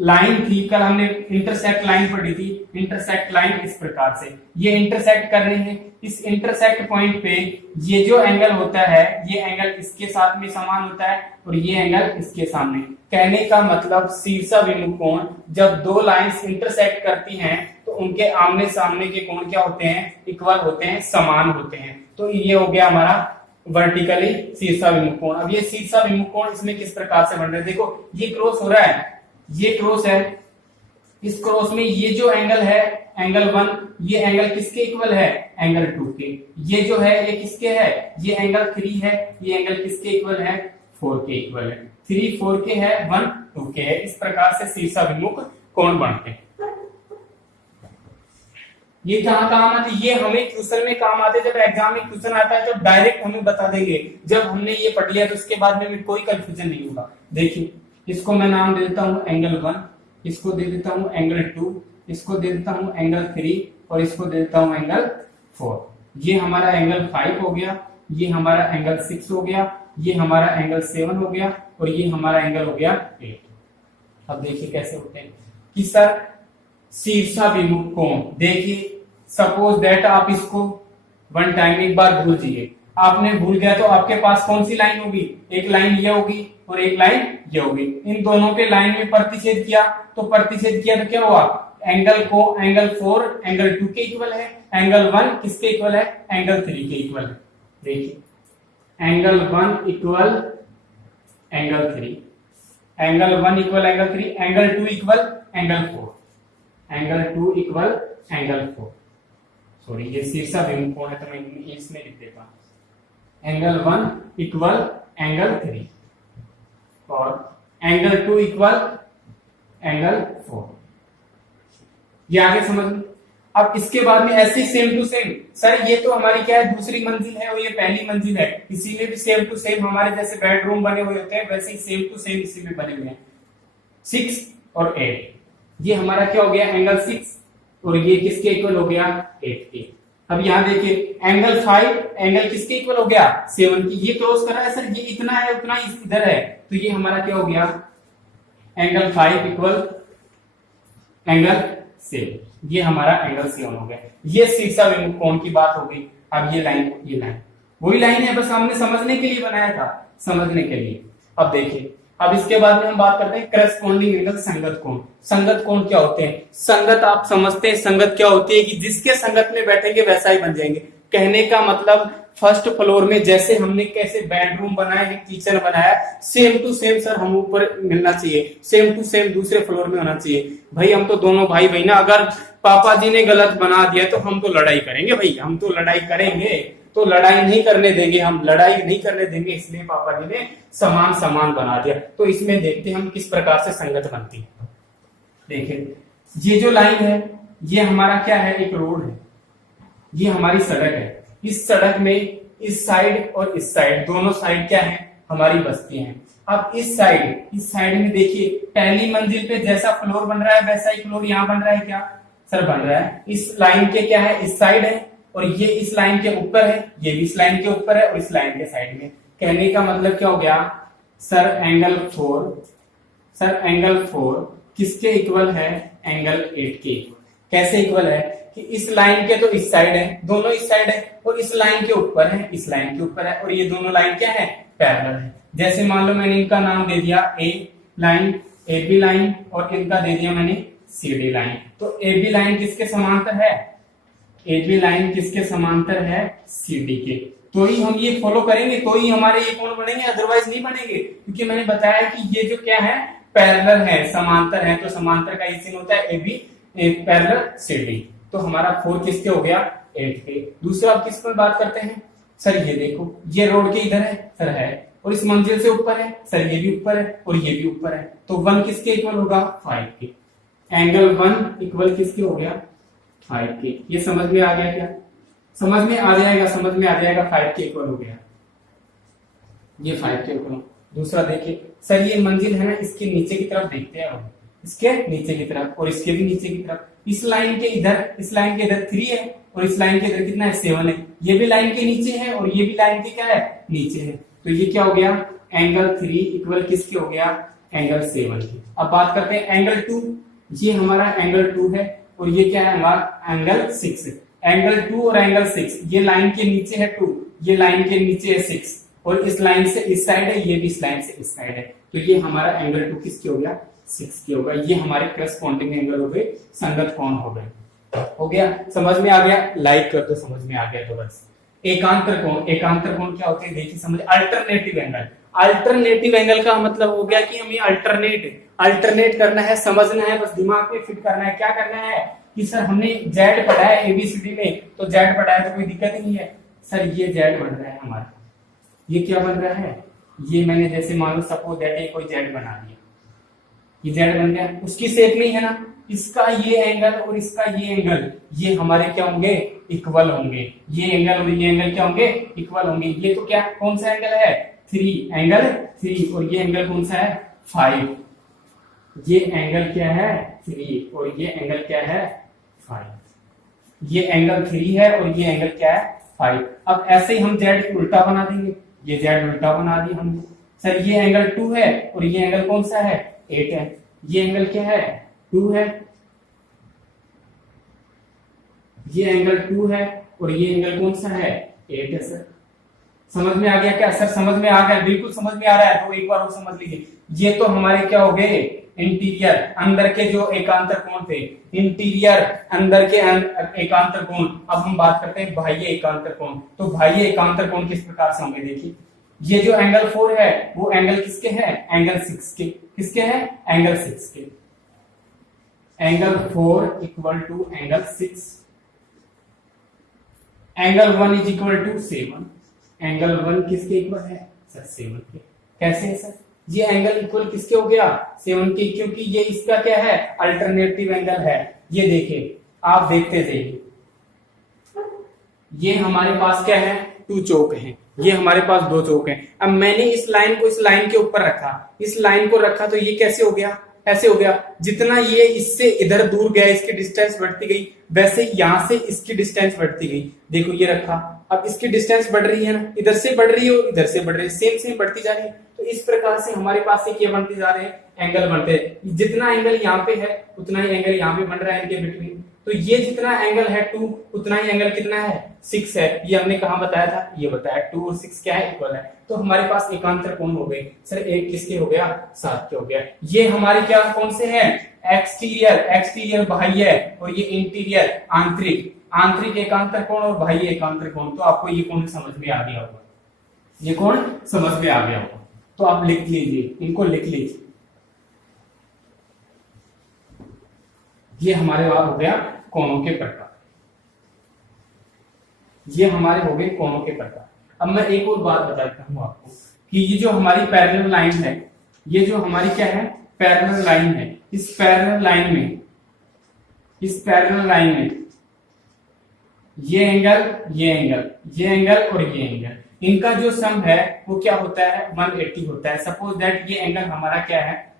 लाइन थी, कल हमने इंटरसेक्ट लाइन पढ़ी थी। इंटरसेक्ट लाइन इस प्रकार से ये इंटरसेक्ट कर रही है। इस इंटरसेक्ट पॉइंट पे ये जो एंगल होता है, ये एंगल इसके साथ में समान होता है और ये एंगल इसके सामने। कहने का मतलब शीर्षाभिमुख कोण जब दो लाइंस इंटरसेक्ट करती हैं तो उनके आमने सामने के कोण क्या होते हैं, इक्वल होते हैं, समान होते हैं। तो ये हो गया हमारा वर्टिकली शीर्षाभिमुख कोण। अब ये शीर्षाभिमुख कोण इसमें किस प्रकार से बन रहे हैं, देखो ये क्रॉस हो रहा है, ये क्रॉस है, इस क्रॉस में ये जो एंगल है एंगल 1, ये एंगल किसके इक्वल है, एंगल 2 के। ये जो है ये किसके है, ये एंगल 3 है, ये एंगल किसके इक्वल है, 4 के इक्वल है। 3 4 के है, 1 2 के है। इस प्रकार से शीर्षाभिमुख कोण बनते हैं। ये कहाँ काम आते, ये हमें क्वेश्चन में काम आते, जब एग्जाम में क्वेश्चन आता है तो डायरेक्ट हमें बता देंगे। जब हमने ये पढ़ लिया तो उसके बाद में कोई कंफ्यूजन नहीं होगा। देखिए इसको मैं नाम दे देता हूँ एंगल 1, इसको दे देता हूँ एंगल 2, इसको दे देता हूँ एंगल 3 और इसको दे देता हूँ एंगल 4। ये हमारा एंगल 5 हो गया, ये हमारा एंगल 6 हो गया, ये हमारा एंगल 7 हो गया और ये हमारा एंगल हो गया 8। अब देखिए कैसे होते हैं कि सर शीर्षाभिमुख कोण। देखिए सपोज दैट आप इसको वन टाइम एक बार भूल जाइए, आपने भूल गया तो आपके पास कौन सी लाइन होगी, एक लाइन ये होगी और एक लाइन ये होगी। इन दोनों पे लाइन में प्रतिच्छेद किया तो तो क्या हुआ, एंगल को एंगल 4 एंगल 2 के इक्वल है, एंगल 1 किसके इक्वल है, एंगल 3 के इक्वल है। देखिए angle 1 equal angle 3, angle 1 equal angle 3, angle 2 equal angle 4, angle 2 equal angle 4। Sorry ये शीर्षाभिमुख कोण है तो मैं इसमें लिख देता हूं। एंगल 1 इक्वल एंगल 3 और एंगल 2 इक्वल एंगल 4। ये आगे समझ में। अब इसके बाद में ऐसे सेम टू सेम, सर ये तो हमारी क्या है, दूसरी मंजिल है और ये पहली मंजिल है, इसी में भी सेम टू सेम हमारे जैसे बेडरूम बने हुए होते हैं वैसे ही सेम टू सेम इसी में बने हुए हैं। 6 और 8 ये हमारा क्या हो गया, एंगल 6 और ये किसके इक्वल हो गया, 8 के। अब यहाँ देखिए एंगल 5 एंगल किसके इक्वल हो गया, 7 की। ये क्रॉस कर रहा है सर, ये इतना है उतना इधर है, तो ये हमारा क्या हो गया, एंगल 5 इक्वल एंगल 7। ये हमारा एंगल 7 हो गया। ये शीर्षाभिमुख कोण की बात हो गई। अब ये लाइन वही लाइन है, बस हमने समझने के लिए बनाया था, समझने के लिए। अब देखिए अब इसके बाद में हम बात करते हैं करस्पॉन्डिंग एंगल, संगत कोण। संगत कोण क्या होते हैं, संगत आप समझते हैं संगत क्या होती है कि जिसके संगत में बैठेंगे वैसा ही बन जाएंगे। कहने का मतलब फर्स्ट फ्लोर में जैसे हमने कैसे बेडरूम बनाया है, किचन बनाया, सेम टू सेम सर हम ऊपर मिलना चाहिए, सेम टू सेम दूसरे फ्लोर में होना चाहिए। भाई हम तो दोनों भाई बहना, अगर पापा जी ने गलत बना दिया तो हम तो लड़ाई करेंगे भाई, हम तो लड़ाई करेंगे, तो लड़ाई नहीं करने देंगे, हम लड़ाई नहीं करने देंगे, इसलिए पापा जी ने समान समान बना दिया। तो इसमें देखते हैं हम किस प्रकार से संगत बनती है। देखिए ये जो लाइन है ये हमारा क्या है, एक रोड है, ये हमारी सड़क है। इस सड़क में इस साइड और इस साइड दोनों साइड क्या है, हमारी बस्ती हैं। अब इस साइड में देखिए पहली मंजिल पे जैसा फ्लोर बन रहा है वैसा ही फ्लोर यहाँ बन रहा है, क्या सर बन रहा है। इस लाइन के क्या है, इस साइड है और ये इस लाइन के ऊपर है, ये भी इस लाइन के ऊपर है और इस लाइन के साइड में। कहने का मतलब क्या हो गया, सर एंगल 4 किसके इक्वल है, एंगल 8 के इक्वल। कैसे इक्वल है कि इस लाइन के तो इस साइड है, दोनों इस साइड है और इस लाइन के ऊपर है, इस लाइन के ऊपर है और ये दोनों लाइन क्या है, पैरेलल है। जैसे मान लो मैंने इनका नाम दे दिया ए लाइन, ए बी लाइन और इनका दे दिया मैंने सी डी लाइन। तो ए बी लाइन किसके समांतर है, ए बी लाइन किसके समांतर है, सी डी के। तो ही हम ये फॉलो करेंगे, तो ही हमारे ये कोण बनेंगे, अदरवाइज नहीं बनेंगे। क्योंकि मैंने बताया कि ये जो क्या है, पैरेलल है, समांतर है, तो समांतर का एक चिन्ह होता है A B parallel C D. तो हमारा 4 किसके हो गया, 8 के। दूसरा आप किस पर बात करते हैं, सर ये देखो ये रोड के इधर है सर है, और इस मंजिल से ऊपर है सर, ये भी ऊपर है और ये भी ऊपर है। तो 1 किसके इक्वल होगा, 5 के। एंगल 1 इक्वल किसके हो गया, 5 के। ये समझ में आ गया क्या, समझ में आ जाएगा, समझ में आ जाएगा, 5 के इक्वल हो गया, ये 5 के इक्वल। दूसरा देखिए सर ये मंजिल है ना, इसके नीचे की तरफ देखते हैं हम, इसके नीचे की तरफ और इसके भी नीचे की तरफ। इस लाइन के इधर, इस लाइन के इधर 3 है और इस लाइन के इधर कितना है, 7 है। ये भी लाइन के नीचे है और ये भी लाइन के क्या है, नीचे है। तो ये क्या हो गया, एंगल 3 इक्वल किसके हो गया, एंगल 7 के। अब बात करते हैं एंगल 2। ये हमारा एंगल 2 है और ये क्या है हमारा एंगल 6 है। एंगल 2 और एंगल 6, ये लाइन के नीचे है 2, ये लाइन के नीचे है 6 और इस लाइन से इस साइड है, ये भी इस लाइन से इस साइड है। तो ये हमारा एंगल 2 किसके हो गया, 6 के होगा। ये हमारे करस्पॉन्डिंग एंगल हो गए, संगत कोण हो गए। हो गया, समझ में आ गया, लाइक कर दो समझ में आ गया तो बस। एकांतर कोण, एकांतर कोण क्या होते हैं देखिए समझ। अल्टरनेटिव एंगल, अल्टरनेटिव एंगल का मतलब हो गया कि हमें अल्टरनेट करना है, समझना है, बस दिमाग में फिट करना है। क्या करना है कि सर हमने जेड पढ़ा है एबीसीडी में, तो जेड पढ़ा है तो कोई दिक्कत नहीं है। सर ये जेड बन रहा है हमारा, ये क्या बन रहा है, ये मैंने जैसे मान लो सपोज दैट कोई जेड बना दिया, ये जेड बन गया, उसकी शेप में है ना, इसका ये एंगल और इसका ये एंगल, ये हमारे क्या होंगे, इक्वल होंगे। ये एंगल और ये एंगल क्या होंगे, इक्वल होंगे। ये तो क्या कौन सा एंगल है, 3, एंगल 3, और ये एंगल कौन सा है, 5। ये एंगल क्या है, 3, और ये एंगल क्या है, 5। ये एंगल 3 है और ये एंगल क्या है, 5। अब ऐसे ही हम जेड उल्टा बना देंगे, ये जेड उल्टा बना दी हमने। सर ये एंगल 2 है और ये एंगल कौन सा है, 8 है। ये एंगल क्या है, 2 है, ये एंगल 2 है और ये एंगल कौन सा है, 8 है। सर समझ में आ गया क्या, सर समझ में आ गया, बिल्कुल समझ में आ रहा है तो एक बार और समझ लीजिए। ये तो हमारे क्या हो गए, इंटीरियर अंदर के जो एकांतर कोण थे, इंटीरियर अंदर के एकांतर कोण। अब हम बात करते हैं बाह्य एकांतर कोण। तो बाह्य एकांतर कोण किस प्रकार से होंगे देखिए, ये जो एंगल 4 है वो एंगल किसके है, एंगल 6 के। किसके है, एंगल 6 के। Angle 4 equal to angle 6, angle 1 is equal to 7। Angle 1 किसके इक्वल है, सर 7 के। कैसे है सर, ये एंगल इक्वल किसके हो गया, 7 के, क्योंकि ये इसका क्या है, अल्टरनेटिव एंगल है। ये देखिए आप देखते जाइए, ये हमारे पास क्या है, 2 चौक हैं, ये हमारे पास 2 चौक हैं। अब मैंने इस लाइन को इस लाइन के ऊपर रखा, इस लाइन को रखा, तो ये कैसे हो गया, ऐसे हो गया। जितना ये इससे इधर दूर गया, इसकी डिस्टेंस बढ़ती गई, वैसे यहां से इसकी डिस्टेंस बढ़ती गई। देखो ये रखा, अब इसकी डिस्टेंस बढ़ रही है ना, इधर से बढ़ रही है और इधर से बढ़ रही है, सेम सेम बढ़ती जा रही है। तो इस प्रकार से हमारे पास से क्या बनते जा रहे हैं, एंगल बनते हैं। जितना एंगल यहाँ पे है उतना ही एंगल यहाँ पे बन रहा है इनके बिटवीन। तो ये जितना एंगल है 2, उतना ही एंगल कितना है, 6 है। ये हमने कहा बताया था, ये बताया 2 और 6 क्या है, इक्वल है। तो हमारे पास एकांतर कोण हो गए। सर एक किसके हो गया, 7 के हो गया। ये हमारे क्या कौन से हैं, एक्सटीरियर बाह्य, और ये इंटीरियर आंतरिक एकांतर कोण और बाह्य एकांतर कोण। तो आपको ये कोण समझ में आ गया होगा, ये कोण समझ में आ गया होगा। तो आप लिख लीजिए, इनको लिख लीजिए। ये हमारे बात हो गया कोणों के प्रकार, ये हमारे हो गए कोणों के प्रकार। अब मैं एक और बात बताता हूं आपको कि ये जो हमारी पैरेलल लाइन है, ये जो हमारी क्या है, पैरेलल लाइन है। इस पैरेलल लाइन में ये एंगल और ये एंगल, इनका जो सम है वो क्या होता है, 180 होता है। सपोज दैट ये एंगल हमारा क्या है,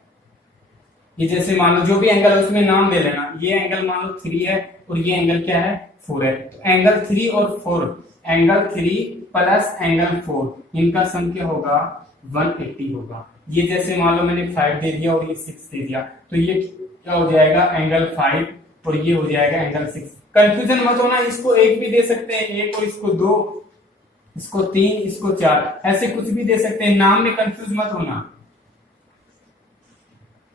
ये जैसे मान लो जो भी एंगल है उसमें नाम दे लेना। ये एंगल मान लो 3 है और ये एंगल क्या है, 4 है। तो एंगल 3 और 4, एंगल 3 प्लस एंगल 4, इनका सम क्या होगा, 180 होगा। ये जैसे मान लो मैंने 5 दे दिया और ये 6 दे दिया, तो ये क्या हो जाएगा, एंगल 5 और ये हो जाएगा एंगल 6। कंफ्यूजन मत होना, इसको 1 भी दे सकते हैं, 1 और इसको 2, इसको 3, इसको 4, ऐसे कुछ भी दे सकते हैं। नाम में कंफ्यूज मत होना।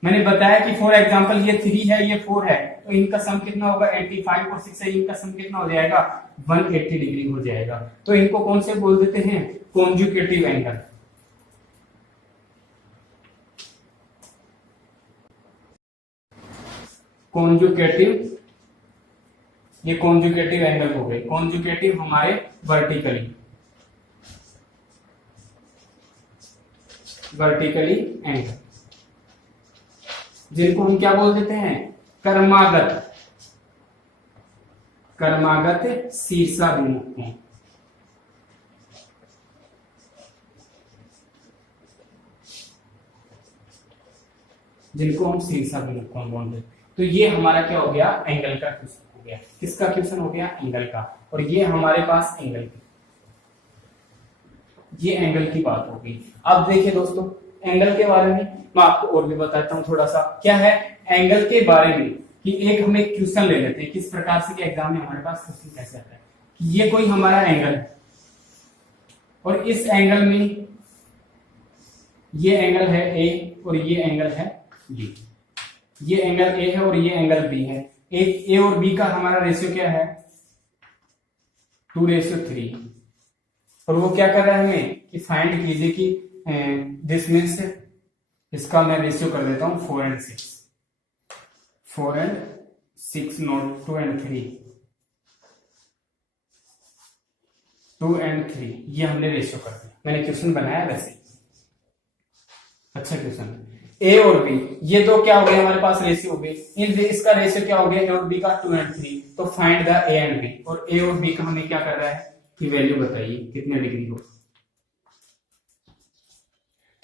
मैंने बताया कि फॉर एग्जांपल ये 3 है, ये 4 है, तो इनका सम कितना होगा, 85 और 6 है, इनका सम कितना हो जाएगा, 180 डिग्री हो जाएगा। तो इनको कौन से बोल देते हैं, कॉन्जुगेटिव एंगल। ये कॉन्जुगेटिव एंगल हो गए। कॉन्जुगेटिव हमारे वर्टिकली एंगल, जिनको हम क्या बोल देते हैं, कर्मागत शीर्षाभिमुख कोण। जिनको हम शीर्षाभिमुख कोण बोल देते हैं। तो ये हमारा क्या हो गया, एंगल का क्वेश्चन हो गया। किसका क्वेश्चन हो गया, एंगल का। और ये हमारे पास एंगल की, ये एंगल की बात हो गई। अब देखिए दोस्तों, एंगल के बारे में मैं आपको और भी बताता हूं थोड़ा सा। क्या है एंगल के बारे में, कि एक हम एक क्वेश्चन ले लेते हैं, किस प्रकार से कि एग्जाम में हमारे पास क्वेश्चन कैसे आता है। ये कोई हमारा एंगल है और इस एंगल में ये एंगल है ए और ये एंगल है बी। ये एंगल ए है और ये एंगल बी है। एक ए और बी का हमारा रेशियो क्या है, 2:3। और वो क्या कर रहा है हमें कि फाइंड कीजिए कि दिस मीन्स, इसका मैं रेशियो कर देता हूं 4 and 6, 4 and 6 note 2 and 3, 2 and 3 ये हमने रेशियो कर दिया। मैंने क्वेश्चन बनाया वैसे। अच्छा क्वेश्चन, ए और बी ये दो क्या हो गए हमारे पास रेशियो हो गए, इसका रेशियो क्या हो गया ए और बी का 2 and 3। तो find the A and B, और ए और बी का हमें क्या कर रहा है कि वैल्यू बताइए कितने डिग्री हो।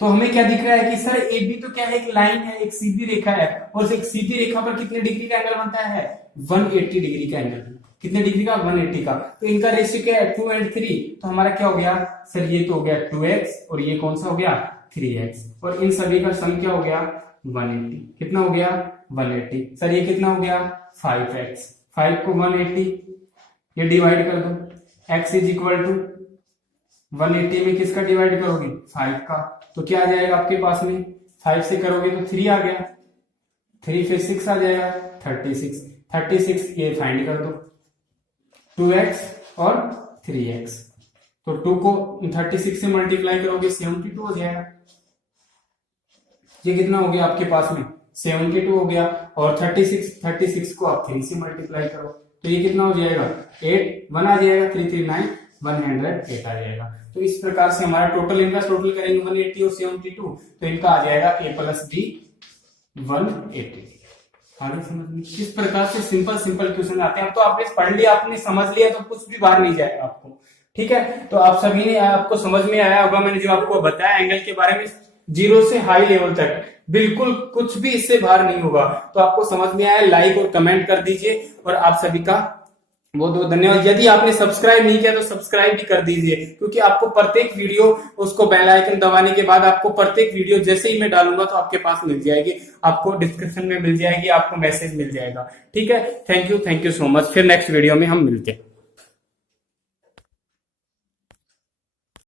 तो हमें क्या दिख रहा है कि सर ए बी तो क्या है, एक लाइन है, एक सीधी रेखा है, और एक सीधी रेखा पर कितने डिग्री का एंगल बनता है 180 डिग्री का एंगल। कितने डिग्री का 180 का। तो इनका रेशियो क्या है 2 and 3। तो हमारा क्या हो गया सर, ये तो हो गया 2x और ये कौन सा हो गया 3x, और इन सभी का सम क्या हो गया 180। कितना हो गया 180। सर ये कितना हो गया 5x, 5 को 180 ये डिवाइड कर दो, x इज इक्वल टू 180 में किसका डिवाइड करोगे 5 का, तो क्या आ जाएगा आपके पास में 5 से करोगे तो 3 आ गया, 3 फिर 6 आ जाएगा 36, 36 ये फाइंड कर दो 2x और 3x। तो 2 को 36 से मल्टीप्लाई करोगे 72 हो जाएगा। ये कितना हो गया आपके पास में 72 हो गया, और 36 को आप 3 से मल्टीप्लाई करो तो ये कितना हो जाएगा 8, 1 आ जाएगा, 3 3 9 108 आ जाएगा। तो इस प्रकार से हमारा टोटल इनका टोटल करेंगे 180 और 72, तो इनका आ जाएगा a + d 180। आगे समझ में किस प्रकार से सिंपल क्वेश्चन आते हैं। अब तो आपने पढ़ लिया, आपने समझ लिया, तो कुछ भी बाहर नहीं जाएगा आपको। ठीक है, तो आप सभी ने, आपको समझ में आया होगा मैंने जो आपको बताया एंगल के बारे में, 0 से हाई लेवल तक बिल्कुल कुछ भी इससे बाहर नहीं होगा। तो आपको समझ में आया, लाइक और कमेंट कर दीजिए, और आप सभी का बहुत बहुत धन्यवाद। यदि आपने सब्सक्राइब नहीं किया तो सब्सक्राइब भी कर दीजिए, क्योंकि आपको प्रत्येक वीडियो, उसको बेल आइकन दबाने के बाद आपको प्रत्येक वीडियो जैसे ही मैं डालूंगा तो आपके पास मिल जाएगी, आपको डिस्क्रिप्शन में मिल जाएगी, आपको मैसेज मिल जाएगा। ठीक है, थैंक यू सो मच। फिर नेक्स्ट वीडियो में हम मिलते हैं।